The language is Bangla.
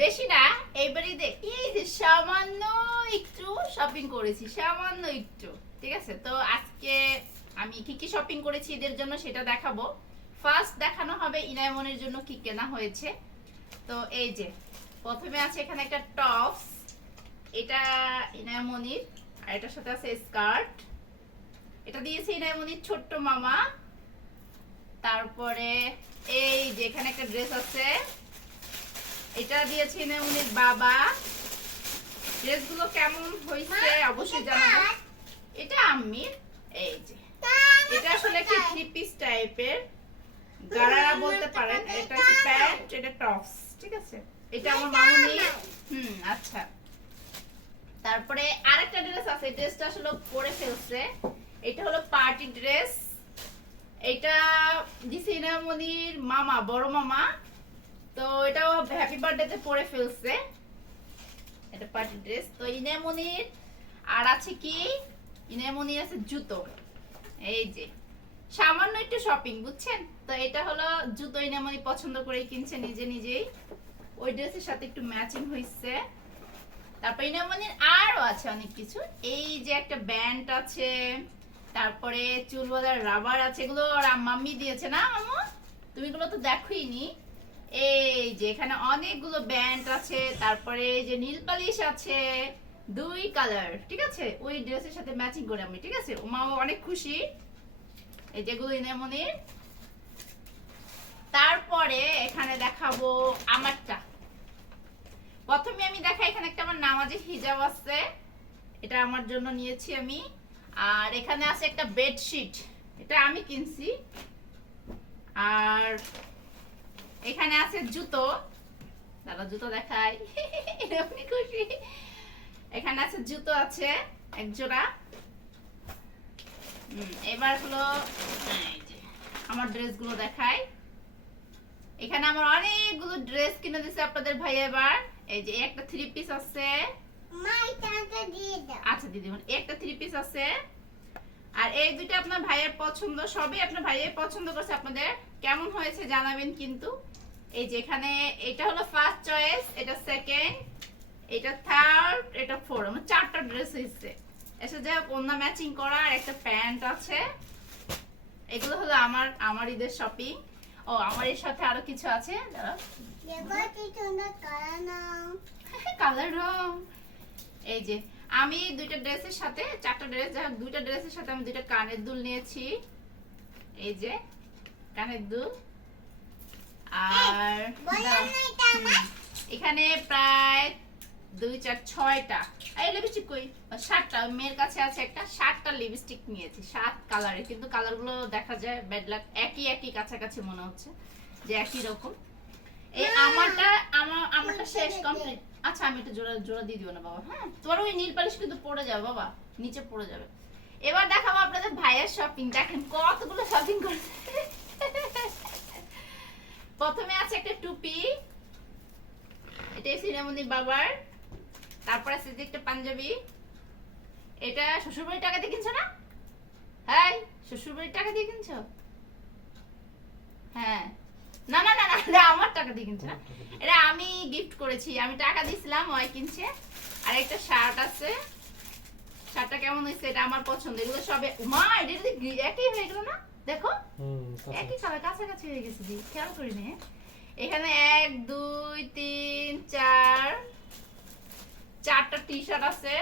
বেশি না এইবারই দে, এই যে সামান্য একটু শপিং করেছি, সামান্য একটু, ঠিক আছে? তো আজকে আমি কি কি শপিং করেছি এদের জন্য সেটা দেখাবো। ফার্স্ট দেখানো হবে ইনায়মনের জন্য কি কেনা হয়েছে। তো এই যে, প্রথমে আছে এখানে একটা টপস, এটা ইনায়মনির আর এটার সাথে আছে স্কার্ট। এটা দিয়েছে ইনায়মনির ছোট্ট মামা। তারপরে এই যে এখানে একটা ড্রেস আছে এটা দিয়েছে ইনায়মনির বাবা। ড্রেসগুলো কেমন হয়েছে অবশ্যই জানাবেন এটা আম্মির এই যে। এটা আসলে একটা থ্রি পিস টাইপের গারারা বলতে পারেন এটা হচ্ছে প্যান্ট এটা টপস ঠিক আছে? এটা আমার মামুনি। হুম আচ্ছা। তারপরে আরেকটা ড্রেস আছে ড্রেসটা আসলে পরে ফেলছে। এটা হলো পার্টি ড্রেস এটা দিছে ইনামনির মামা বড় মামা। তো এটাও হ্যাপি বার্থডেতে পরে ফেলছে। এটা পার্টি ড্রেস তো ইনামনির আর আছে কি? ইনামনির আছে জুতো। এই যে। সামান্য একটু শপিং বুঝছেন? তো এটা হলো জুতো ইনামনি পছন্দ করে কিনছে নিজে নিজেই। ওই ড্রেসের সাথে একটু ম্যাচিং হইছে। তারপর ইনামনির আরও আছে অনেক কিছু। এই যে একটা ব্যান্ড আছে, তারপরে চুল বাঁধার রাবার আছে, এগুলো ওর মাম্মি দিয়েছে না, আম্মু? তুমি এগুলো তো দেখোই নি এই যে এখানে অনেকগুলো ব্যান্ড আছে, তারপরে যে নীল পালিশ আছে, দুই কালার, ঠিক আছে? ওই ড্রেসের সাথে ম্যাচিং করে আমি, ঠিক আছে? মা অনেক খুশি। এই যেগুলো ইনামনির তারপরে এখানে দেখাবো আমারটা। প্রথমে আমি দেখাই এখানে একটা আমার নামাজের হিজাব আছে। এটা আমার জন্য নিয়েছি আমি। আর এখানে আছে একটা বেডশিট এটা আমি কিনছি। আর এখানে আছে জুতো। দাদা জুতো দেখাই এরকমই খুশি। এখানে আছে জুতো আছে এক জোড়া। এবার হলো আমার ড্রেসগুলো দেখাই। এখানে আমার অনেকগুলো ড্রেস কিনে দিছে আপনাদের ভাই এবার। এই যে একটা থ্রি পিস আছে। আচ্ছা দিদি একটা এই দুইটা আপনার ভাইয়ের পছন্দ সবই আপনার ভাইয়ের পছন্দ করছে। আপনাদের কেমন হয়েছে জানাবেন কিন্তু। এই যে এখানে এটা হলো ফার্স্ট চয়েস এটা সেকেন্ড এটা থার্ড এটা ফোর আমার চারটা ড্রেস হয়েছে। এসে যে কন্যা ম্যাচিং করা আর একটা প্যান্ট আছে। এগুলো হলো আমার আমার ঈদের শপিং ও আমার এর সাথে আরও কিছু আছে? কালার রং। এই যে আমি দুইটা ড্রেসের সাথে চারটা ড্রেস যাই দুইটা ড্রেসের সাথে আমি দুইটা কানের দুল নিয়েছি। এই যে কানের দুল। আর এখানে প্রায় দুই চার ছয়টা। এই লিপস্টিক কই সাতটা মেয়ের কাছে আছে একটা সাতটা লিপস্টিক নিয়েছি সাত কালারের কিন্তু কালারগুলো দেখা যায় ব্যাড লাক একই একই কাছাকাছি মনে হচ্ছে যে একই রকম। এই আমারটা আমার আমারটা শেষ কমপ্লিট। আচ্ছা আমি এটা জোড়া জোড়া দিয়ে দিব না বাবা। হ্যাঁ তোমার ওই নীল পালিশ কিন্তু পড়ে যাবে বাবা, নিচে পড়ে যাবে। এবার দেখাবো আপনাদের ভাইয়ের শপিং দেখেন কতগুলো শপিং করছে প্রথমে আছে একটা টুপি। এটা সিনেমন্দির বাবার। তারপর আছে একটা পাঞ্জাবি। এটা শ্বশুরবাড়ির টাকা দিয়ে কিনছো না? হ্যাঁ শ্বশুরবাড়ির টাকা দিয়ে কিনছো? হ্যাঁ না না না না এটা আমার টাকা দিয়ে কিনছো না? এটা আমি গিফট করেছি আমি টাকা দিয়েছিলাম ওই কিনছে। আর একটা শার্ট আছে। শার্টটা কেমন হয়েছে এটা আমার পছন্দ এগুলো সবে মা এটা একই হয়ে গেল না? দেখো একই কালার কাছাকাছি হয়ে গেছে দি খেয়াল করিনি হ্যাঁ? এখানে এক দুই তিন চার চারটা টি শার্ট আছে।